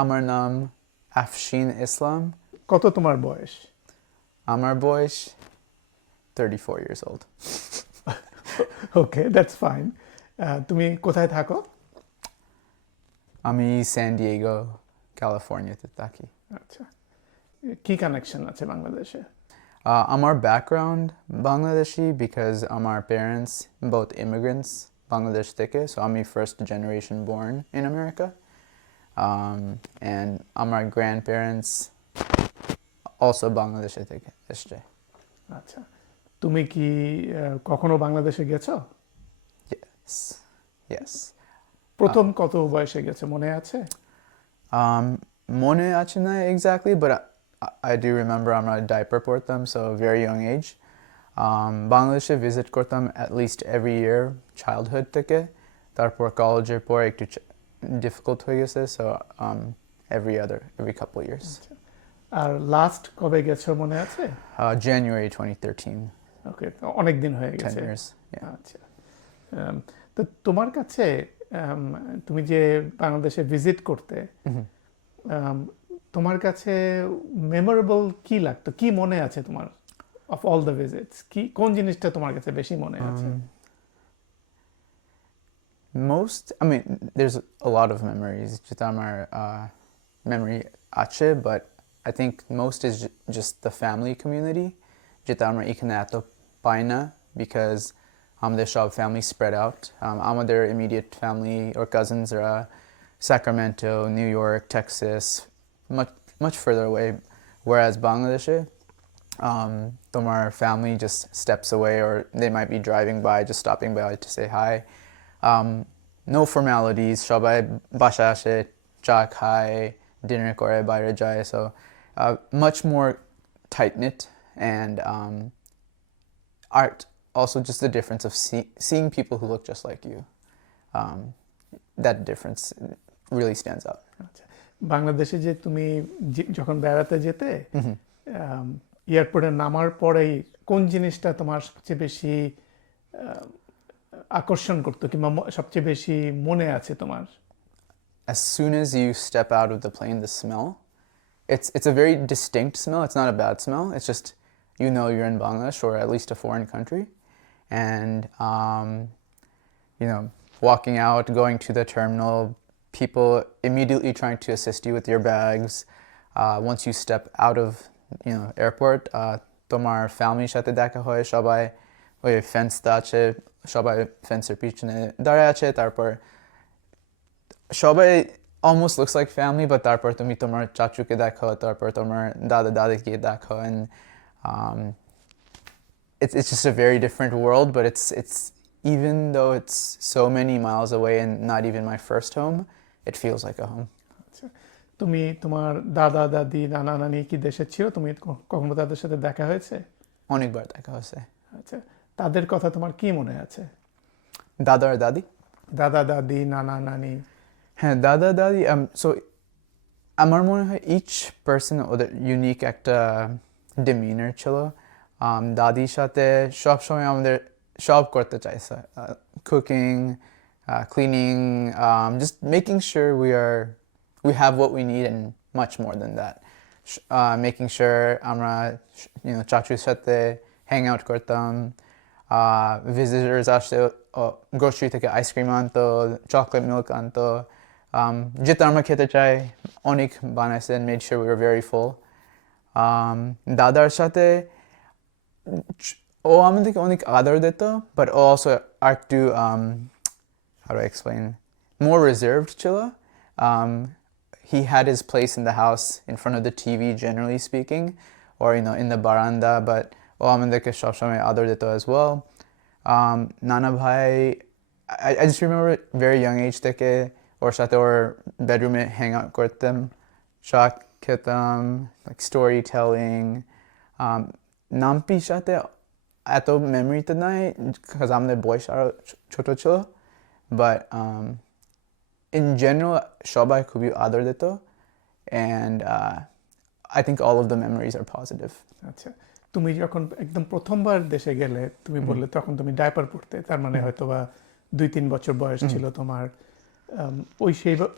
আমার নাম Afsheen Islam. কত তোমার বয়স? আমার বয়স 34 years old. Okay, that's fine. তুমি কোথায় থাকো? আমি San Diego, ক্যালিফোর্নিয়াতে থাকি। আচ্ছা, কি কানেকশন আছে বাংলাদেশে? Our background Bangladeshi because our parents both immigrants Bangladesh থেকে, so I'm first generation born in America, and our grandparents also Bangladesh থেকে এসছে। আচ্ছা, তুমি কি কখনো বাংলাদেশে গেছো? Yes. প্রথম কত বয়সে গেছো মনে আছে? মনে আছে না exactly, but I do remember আমরা diaper পরতাম, so very young age. বাংলাদেশে visit করতাম at least every year childhood থেকে, তারপর কলেজের পর একটু difficult হয়ে গেছে, so every couple of years. আর লাস্ট কবে গেছো মনে আছে? January 2013. ওকে, অনেক দিন হয়ে 10 গেছে। years. Yeah. আচ্ছা, তো তোমার কাছে তুমি যে বাংলাদেশে ভিজিট করতে, তোমার কাছে মেমোরেবল কি লাগতো, কি মনে আছে তোমার অফ অল দ্য ভিজিটস? কোন জিনিসটা তোমার কাছে বেশি মনে আছে? There's a lot of memories যেটা আমার memory আছে, but I think most is just the family community যেটা আমরা এখানে এত পাই না, because আমাদের সব family spread out. আমাদের immediate family or cousins are Sacramento, New York, Texas, much further away, whereas Bangladesh, তোমার family just steps away, or they might be driving by, just stopping by to say hi. No formalities, সবাই বাসায় আসে, চা খায়, dinner করে, বাইরে যায়, so much more tight-knit, and art, also just the difference of seeing people who look just like you. That difference really stands out. বাংলাদেশে যে তুমি যখন বেড়াতে যেতে, এয়ারপোর্টে নামার পরেই কোন জিনিসটা তোমার সবচেয়ে বেশি আকর্ষণ করতো কিংবা সবচেয়ে বেশি মনে আছে তোমার? As soon as you step out of the plane, the smell, it's a very distinct smell. It's not a bad smell. It's just, you know, you're in Bangladesh or at least a foreign country, and you know, walking out, going to the terminal, people immediately trying to assist you with your bags. Once you step out of, airport, তোমার ফ্যামিলির সাথে দেখা হয়, সবাই ওই ফেন্সটা আছে, সবাই ফেন্সের পিছনে দাঁড়ায় আছে, তারপর সবাই almost looks like family, but তারপর তুমি তোমার চাচুকে দেখো, তারপর তোমার দাদিকে দেখো, and it's just a very different world, but it's even though it's so many miles away and not even my first home, it feels like a home. তুমি তোমার দাদা দাদি নানা নানি কি দেশে ছিল? তুমি কখনো তাদের সাথে দেখা হয়েছে? অনেকবার দেখা হয়েছে। আচ্ছা, তাদের কথা তোমার কি মনে আছে? দাদা আর দাদি? দাদা দাদি নানা নানি। হ্যাঁ, দাদা দাদি, so আমার মনে হয় each person ওদের ইউনিক একটা demeanor ছিল। দাদির সাথে সবসময় আমাদের সব করতে চাইছে, cooking, cleaning, just making sure we have what we need and much more than that. Making sure আমরা চাচুর সাথে hang out করতাম, visitors আসতে grocery থেকে আইসক্রিম আনতো, chocolate milk আনতো, যেটা আমরা খেতে চাই অনেক বানাইছে, and made sure we were very full. দাদার সাথে ও আমাদেরকে অনেক আদর দিত, but also একটু how do I explain, more reserved ছিল. He had his place in the house in front of the TV, generally speaking, or in the baranda, but ও আমাদেরকে সবসময় আদর দিত as well. নানা ভাই, I just remember very young age থেকে ওর সাথে ওর bedroom hang out করতাম, চা খেতাম, like storytelling. নাম্পির সাথে এত মেমোরিতে নাই, because আমাদের বয়স আরো ছোট ছিল, but in general সবাই খুবই আদর দিত, and I think all of the memories are positive. আচ্ছা, তুমি যখন একদম প্রথমবার দেশে গেলে, তুমি বললে তখন তুমি ডাইপার পরতে, তার মানে হয়তো বা 2-3 বছর বয়স ছিল তোমার। ওই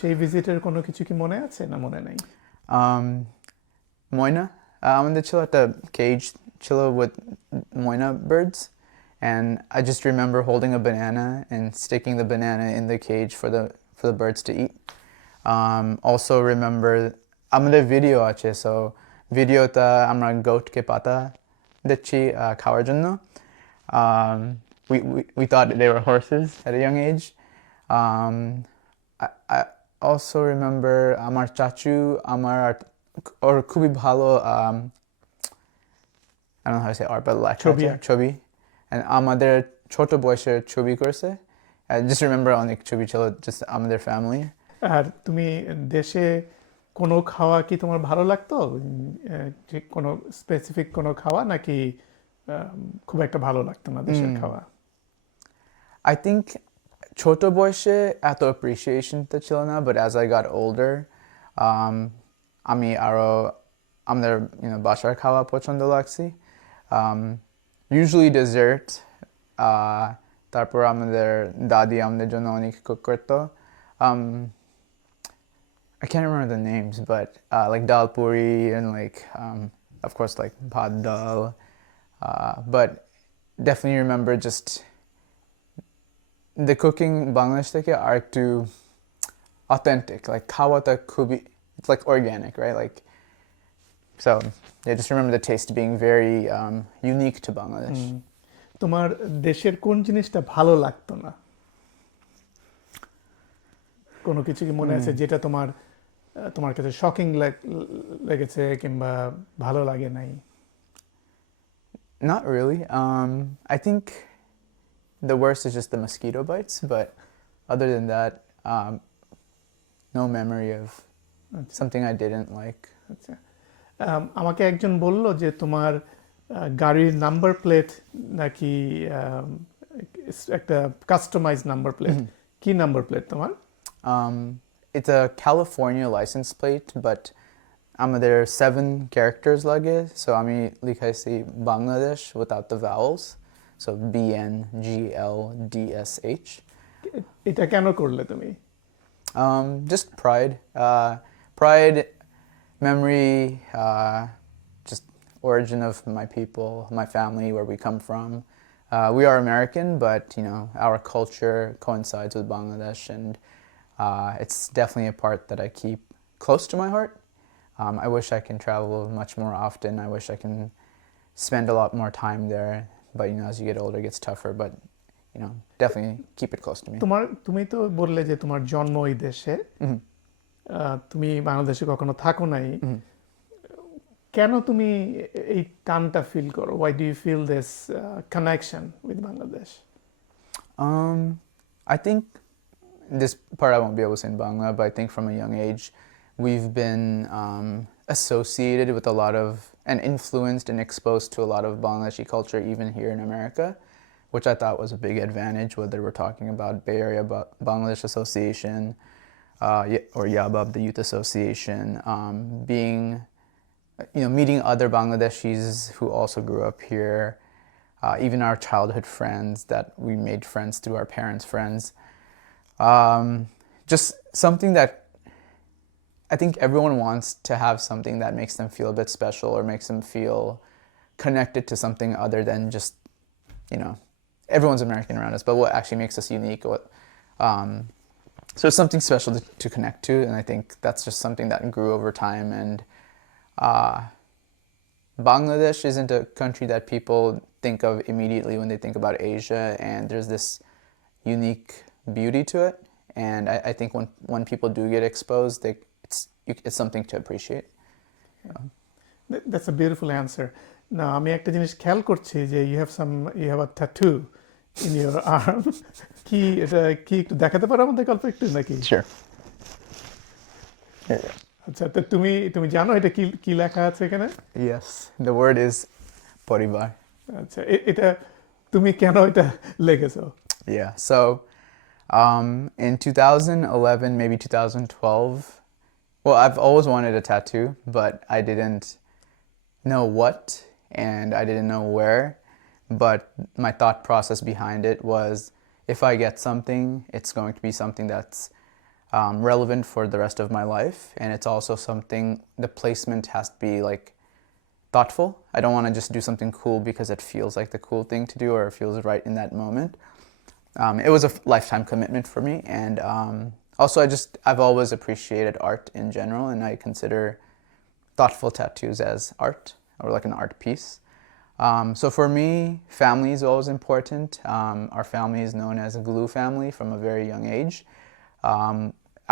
সেই ভিজিটের কোনো কিছু কি মনে আছে না মনে নেই? Um, Moina, আমাদের ছিল একটা cage ছিল with moina birds, and I just remember holding a banana and sticking the banana in the cage for the birds to eat. Also remember আমাদের video আছে, so videota আমরা goatকে পাতা দিচ্ছি খাওয়ার জন্য. We thought they were horses at a young age. Um, I also remember আমার চাচু আমার ওর খুবই ভালো I don't know how to say art, but like ছবি, and আমাদের ছোট বয়সের ছবি করেছে. I just remember অনেক ছবি ছিল just আমাদের family. আর তুমি দেশে কোনো খাওয়া কি তোমার ভালো লাগতো? যে কোনো স্পেসিফিক কোনো খাওয়া নাকি খুব একটা ভালো লাগতো না দেশের খাওয়া? I think ছোট বয়সে এত appreciation তো ছিল না, but as I got older, আমি আরো আমাদের বাসার খাওয়া পছন্দ লাগছে. Usually dessert. তারপর আমাদের দাদি আমাদের জন্য অনেক কুক করতো. I can't remember the names, but like dal puri and like of course like bhat dal. But definitely remember just the cooking Bangladesh থেকে আর একটু authentic, like খাওয়াটা খুবই, it's like organic, right? Like, so yeah, just remember the taste being very unique to Bangladesh. তোমার দেশের কোন জিনিসটা ভালো লাগতো না? কোনো কিছু কি মনে আছে যেটা তোমার কাছে শকিং লেগেছে কিংবা ভালো লাগে নাই? Not really. I think the worst is just the mosquito bites, but other than that, no memory of something I didn't like. আচ্ছা, আমাকে একজন বলল যে তোমার গাড়ির নাম্বার প্লেট নাকি একটা কাস্টমাইজ নাম্বার প্লেট। কি নাম্বার প্লেট তোমার? It's a California license plate, but আমাদের 7 characters লাগে, so আমি লিখাইছি Bangladesh without the vowels, so BNGLDSH. এটা কেন করলে তুমি? Just pride, memory, just origin of my people, my family, where we come from. We are American, but our culture coincides with Bangladesh, and it's definitely a part that I keep close to my heart. I wish I can travel much more often. I wish I can spend a lot more time there, but as you get older, it gets tougher. But definitely keep it close to me. তুমি তো বললে যে তোমার জন্ম এই দেশে, তুমি বাংলাদেশে কখনো থাকো নাই, কেন তুমি এই টানটা ফিল করো? Why do you feel this connection with Bangladesh? I think this part I won't be able to say in Bangla, but I think from a young age we've been associated with a lot of and influenced and exposed to a lot of Bangladeshi culture even here in America, which I thought was a big advantage, whether we're talking about Bay Area Bangladesh Association or YABAB, the Youth Association, meeting other Bangladeshis who also grew up here, even our childhood friends that we made friends through our parents' friends. Just something that I think everyone wants to have, something that makes them feel a bit special or makes them feel connected to something other than just, everyone's American around us, but what actually makes us unique. So it's something special to connect to, and I think that's just something that grew over time. And Bangladesh isn't a country that people think of immediately when they think about Asia, and there's this unique beauty to it. And I think when people do get exposed, it's something to appreciate. That's a beautiful answer. Now, আমি একটা জিনিস খেয়াল করছি যে you have a tattoo in your arm. কি এটা কি একটু দেখাতে পারো আমাদের গল্প একটু নাকি? Sure. আচ্ছা, তো তুমি জানো এটা কি লেখা আছে এখানে? Yes, the word is poribar. আচ্ছা, এটা তুমি কেন এটা লিখেছো? Yeah, so in 2011, maybe 2012, well, I've always wanted a tattoo, but I didn't know what and I didn't know where. But my thought process behind it was, if I get something, it's going to be something that's relevant for the rest of my life, and it's also something, the placement has to be like thoughtful. I don't want to just do something cool because it feels like the cool thing to do or it feels right in that moment. It was a lifetime commitment for me, and also I've always appreciated art in general, and I consider thoughtful tattoos as art or like an art piece. So for me, family is always important. Our family is known as a glue family from a very young age.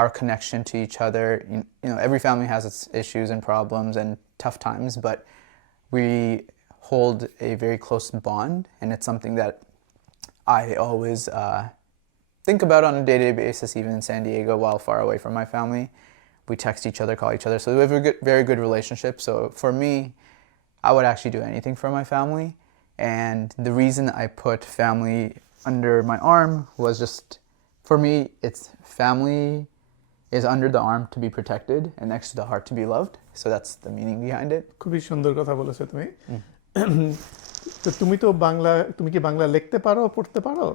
Our connection to each other, every family has its issues and problems and tough times, but we hold a very close bond, and it's something that I always think about on a day-to-day basis, even in San Diego while far away from my family. We text each other, call each other, so we have a very good relationship. So for me, I would actually do anything for my family, and the reason I put family under my arm was just, for me, it's family is under the arm to be protected and next to the heart to be loved. So that's the meaning behind it. খুবই সুন্দর কথা বলেছো তুমি। তো তুমি কি বাংলা লিখতে পারো, পড়তে পারো?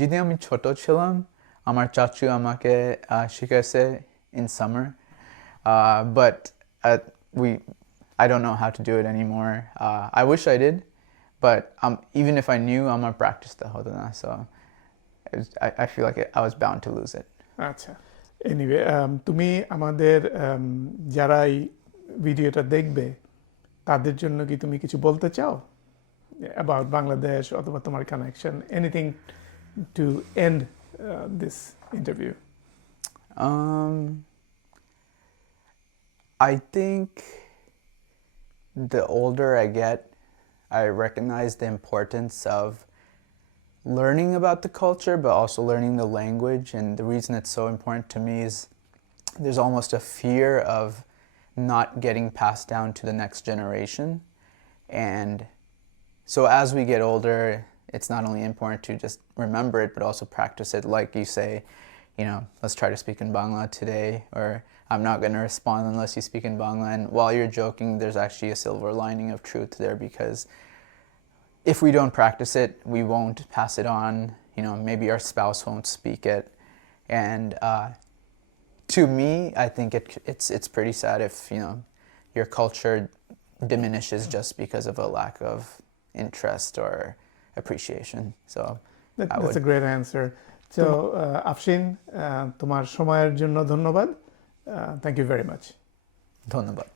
যদি আমি ছোট ছিলাম, আমার চাচু আমাকে শিখেছে in summer, but I don't know how to do it anymore. I wish I did, but even if I knew, আমার practice হতো না, so I feel like I was bound to lose it. আচ্ছা, anyway, তুমি আমাদের যারা এই ভিডিওটা দেখবে তাদের জন্য কি তুমি কিছু বলতে চাও about বাংলাদেশ অথবা তোমার connection, anything to and this interview? I think the older I get, I recognize the importance of learning about the culture, but also learning the language. And the reason it's so important to me is there's almost a fear of not getting passed down to the next generation. And so as we get older, it's not only important to just remember it, but also practice it. Like you say, let's try to speak in Bangla today, or I'm not going to respond unless you speak in Bangla. And while you're joking, there's actually a silver lining of truth there, because if we don't practice it, we won't pass it on. Maybe our spouse won't speak it. And to me, I think it's pretty sad if, your culture diminishes just because of a lack of interest or appreciation. So that's a great answer. So Afsheen, তোমার সময়ের জন্য ধন্যবাদ. Thank you very much. ধন্যবাদ.